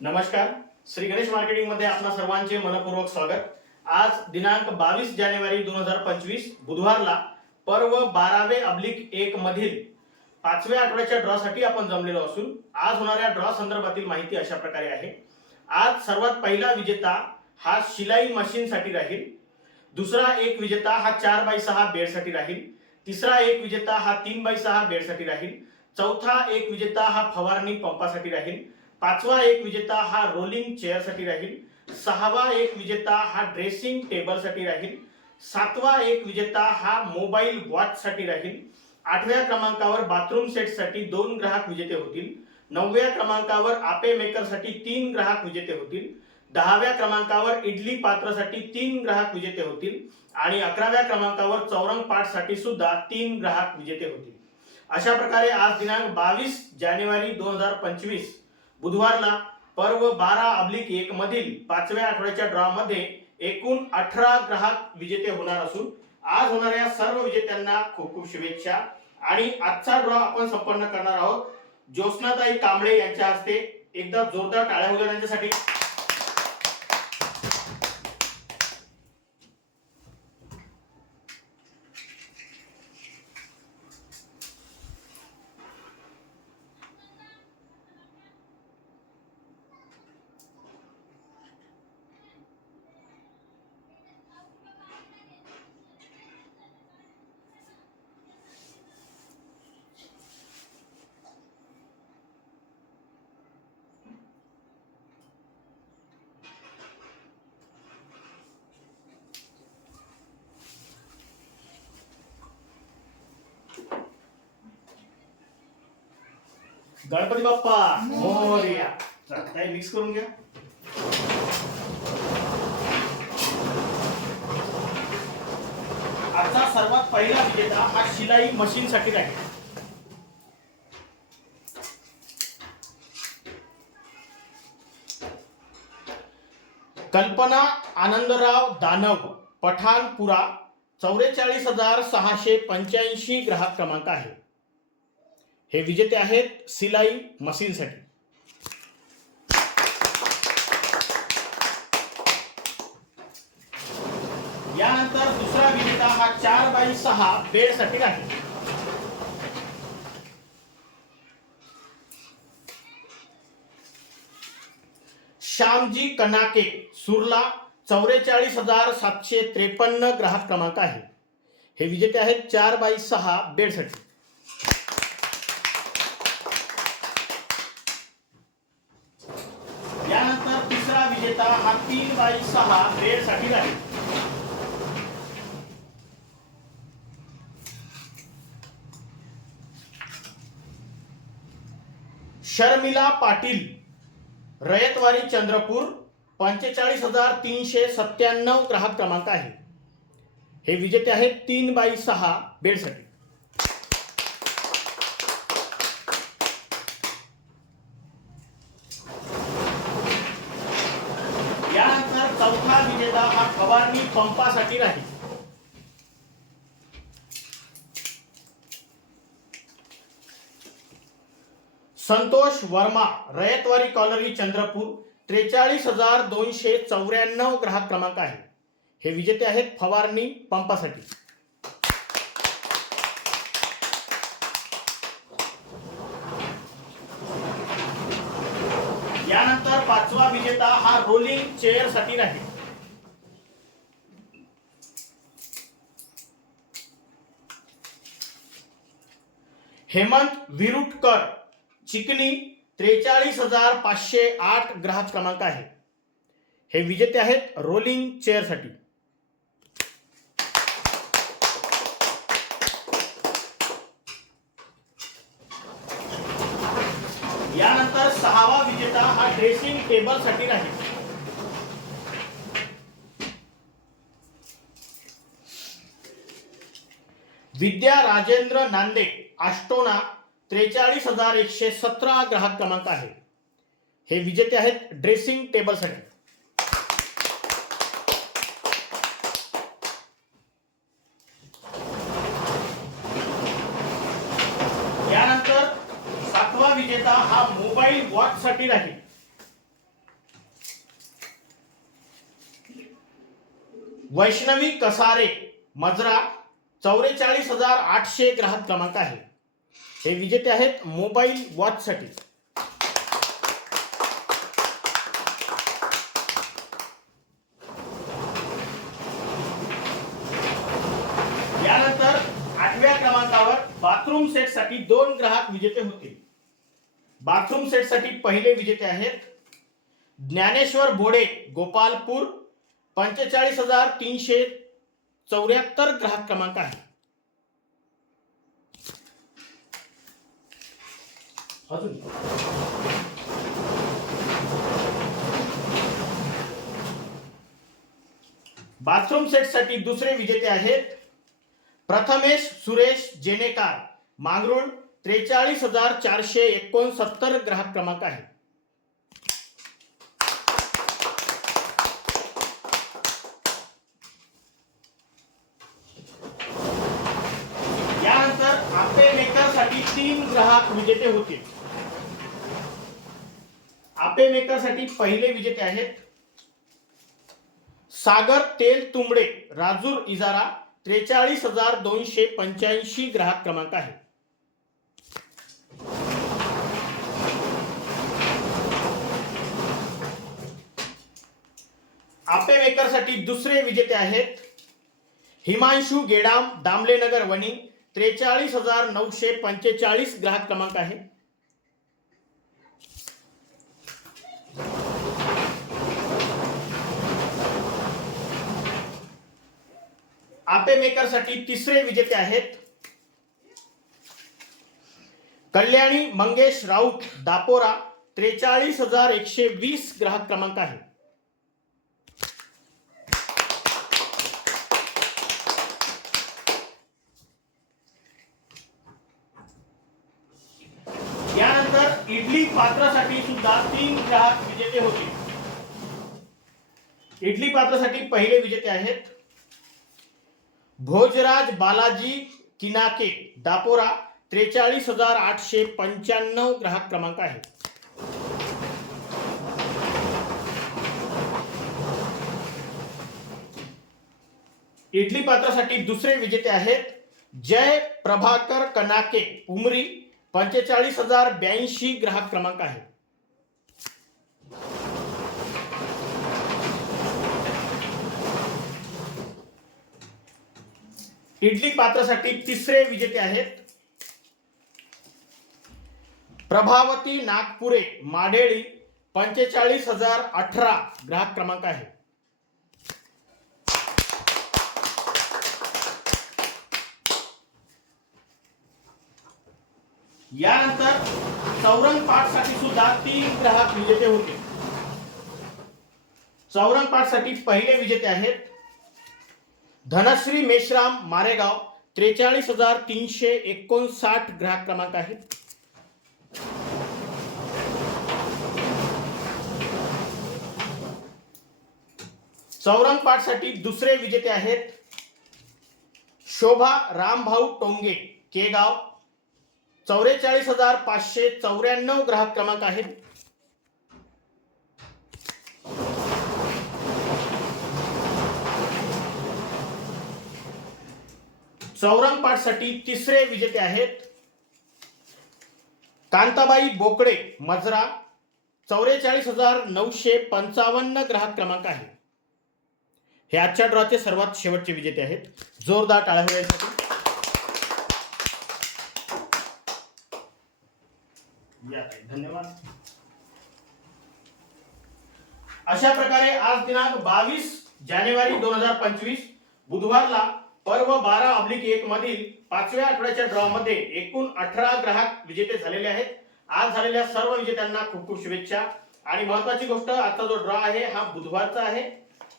नमस्कार. श्री गणेश मार्केटिंगमध्ये आपल्या सर्वांचे मनपूर्वक स्वागत. आज दिनांक बावीस जानेवारी दोन हजार पंचवीस बुधवारला पर्व बारावे अब्लिक एक मधील पाचव्या आठवड्याच्या ड्रॉ साठी आपण जमलेलो असून आज होणाऱ्या ड्रॉ संदर्भातील माहिती अशा प्रकारे आहे. आज सर्वात पहिला विजेता हा शिलाई मशीन साठी राहील. दुसरा एक विजेता हा चार बाय सहा बेडसाठी राहील. तिसरा एक विजेता हा तीन बाय सहा बेडसाठी राहील. चौथा एक विजेता हा फवारणी पंपासाठी राहील. पाचवा एक विजेता हा रोलिंग चेअरसाठी राहील. सहावा एक विजेता हा ड्रेसिंग टेबलसाठी राहील. सातवा एक विजेता हा मोबाईल वॉच साठी राहील. आठव्या क्रमांकावर बाथरूम सेटसाठी दोन ग्राहक विजेते होतील. नवव्या क्रमांकावर आपे मेकरसाठी तीन ग्राहक विजेते होतील. दहाव्या क्रमांकावर इडली पात्रासाठी तीन ग्राहक विजेते होतील. आणि अकराव्या क्रमांकावर चौरंग पाठसाठी सुद्धा तीन ग्राहक विजेते होतील. अशा प्रकारे आज दिनांक बावीस जानेवारी दोन हजार पंचवीस बुधवारला पर्व बारा अब्लिक एक मधील पाचव्या आठवड्याच्या ड्रॉ मध्ये एकूण अठरा ग्राहक विजेते होणार असून आज होणाऱ्या सर्व विजेत्यांना खूप खूप शुभेच्छा. आणि आजचा ड्रॉ आपण संपन्न करणार आहोत. ज्योत्नाताई कांबळे यांच्या हस्ते एकदा जोरदार टाळ्या होत्या त्यांच्यासाठी गणपती बाप्पा. मोरया. काय मिक्स करून घ्या. आजचा सर्वात पहिला विजेता हा शिलाई मशीन साठी आहे कल्पना आनंदराव दानव पठाणपुरा चौवेचाळीस हजार सहाशे पंच्याऐंशी ग्राहक क्रमांक आहे. हे विजेते आहेत सिलाई मशीनसाठी. यानंतर दुसरा विजेता हा चार बाय सहा बेडसाठी आहे श्यामजी कनाके सुरला चौवेचाळीस हजार सातशे त्रेपन्न ग्राहक क्रमांक आहे. हे विजेते आहेत चार बाय सहा बेडसाठी यानंतर घेता हा तीन बाय सहा ग्रेडसाठी आहे शर्मिला पाटील रयतवारी चंद्रपूर पंचेचाळीस हजार तीनशे सत्त्याण्णव ग्राहक क्रमांक आहे. हे विजेते आहेत तीन बाय सहा बेडसाठी यानंतर चौथा विजेता हा फवारणी पंपासाठी राहील संतोष वर्मा रयतवारी कॉलनी चंद्रपूर. त्रेचाळीस हजार दोनशे चौऱ्याण्णव ग्राहक क्रमांक आहे. हे विजेते आहेत फवारणी पंपासाठी. यानंतर पाचवा विजेता हा रोलिंग चेअरसाठी राहील. हेमंत विरुटकर. चिकनी त्रेचाळीस हजार पाचशे आठ ग्राहक क्रमांक आहे. हे विजेते आहेत रोलिंग चेअरसाठी. यानंतर सहावा विजेता हा ड्रेसिंग टेबलसाठी राहील. विद्या राजेंद्र नांदे आष्टोना त्रेचाळीस हजार एकशे सतरा ग्राहक क्रमांक आहे. हे विजेते आहेत ड्रेसिंग टेबलसाठी यानंतर सातवा विजेता हा मोबाईल वॉच साठी राहील. वैष्णवी कसारे मजरा चौवेचाळीस हजार आठशे ग्राहक क्रमांक आहे. हे विजेते आहेत मोबाईल वॉचसाठी. यानंतर आठव्या क्रमांकावर बाथरूम सेटसाठी दोन ग्राहक विजेते होतील बाथरूम सेटसाठी पहिले विजेते आहेत ज्ञानेश्वर भोडे गोपालपूर पंचेचाळीस हजार तीनशे चौऱ्याहत्तर ग्राहक क्रमांक आहे अजून. बाथरूम सेटसाठी दुसरे विजेते आहेत प्रथमेश सुरेश जेनेकार मांगरुळ त्रेचाळीस हजार चारशे एकोणसत्तर ग्राहक क्रमांक आहे. यानंतर आपे मेकरसाठी तीन ग्राहक विजेते होतील आपे मेकरसाठी पहिले विजेते आहेत सागर तेल तुंबडे राजूर इजारा त्रेचाळीस हजार दोनशे पंच्याऐंशी ग्राहक क्रमांक आहे. आपे मेकरसाठी दुसरे विजेते आहेत हिमांशू गेडाम दामलेनगर वणी त्रेचाळीस हजार नऊशे पंचेचाळीस ग्राहक क्रमांक आहे. आपे मेकरसाठी तिसरे विजेते आहेत. कल्याणी मंगेश राऊत दापोरा त्रेचाळीस हजार एकशे वीस ग्राहक क्रमांक आहे. यानंतर इडली पात्रासाठी सुद्धा तीन ग्राहक विजेते होते. इडली पात्रासाठी पहिले विजेते आहेत. भोजराज बालाजी किनाके दापोरा त्रेचाळीस हजार आठशे पंच्याण्णव ग्राहक क्रमांक आहे इडली पात्रासाठी दुसरे विजेते आहेत. जय प्रभाकर कनाके उमरी पंचेचाळीस हजार ब्याऐंशी ग्राहक क्रमांक आहे इडली पात्रासाठी तिसरे विजेते आहेत. प्रभावती नागपुरे माडेळी पंचेचाळीस हजार अठरा ग्राहक क्रमांक आहे. यानंतर चौरंग पाठसाठी सुद्धा तीन ग्राहक विजेते होते. चौरंग पाठसाठी पहिले विजेते आहेत. धनश्री मेश्राम मारेगाव त्रेचाळीस हजार तीनशे एकोणसाठ ग्राहक क्रमांक आहेत. चौरंग पाठसाठी दुसरे विजेते आहेत. शोभा रामभाऊ टोंगे केगाव चौवेचाळीस हजार पाचशे चौऱ्याण्णव ग्राहक क्रमांक आहेत. चौरंग पाठसाठी तिसरे विजेते आहेत. कांताबाई बोकडे मजरा चौवेचाळीस हजार नऊशे पंचावन्न ग्राहक क्रमांक आहे. हे आजच्या ड्रॉचे सर्वात शेवटचे विजेते आहेत. जोरदार टाळ्या धन्यवाद. अशा प्रकारे आज दिनांक बावीस जानेवारी दोन हजार पंचवीस बुधवारला पर्व बारा अब्लिक एक मधील पाचव्या आठवड्याच्या ड्रॉ मध्ये एकूण अठरा ग्राहक विजेते झालेले आहेत. आज झालेल्या सर्व विजेत्यांना खूप खूप शुभेच्छा. आणि महत्वाची गोष्ट आजचा जो ड्रॉ आहे हा बुधवारचा आहे.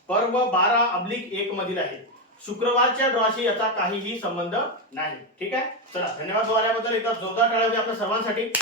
पर्व बारा अब्लिक एक मधील आहे. शुक्रवारच्या ड्रॉशी याचा काहीही संबंध नाही. ठीक आहे? चला धन्यवाद द्वाऱ्याबद्दल एकदा जोरदार टाळावी आपल्या सर्वांसाठी.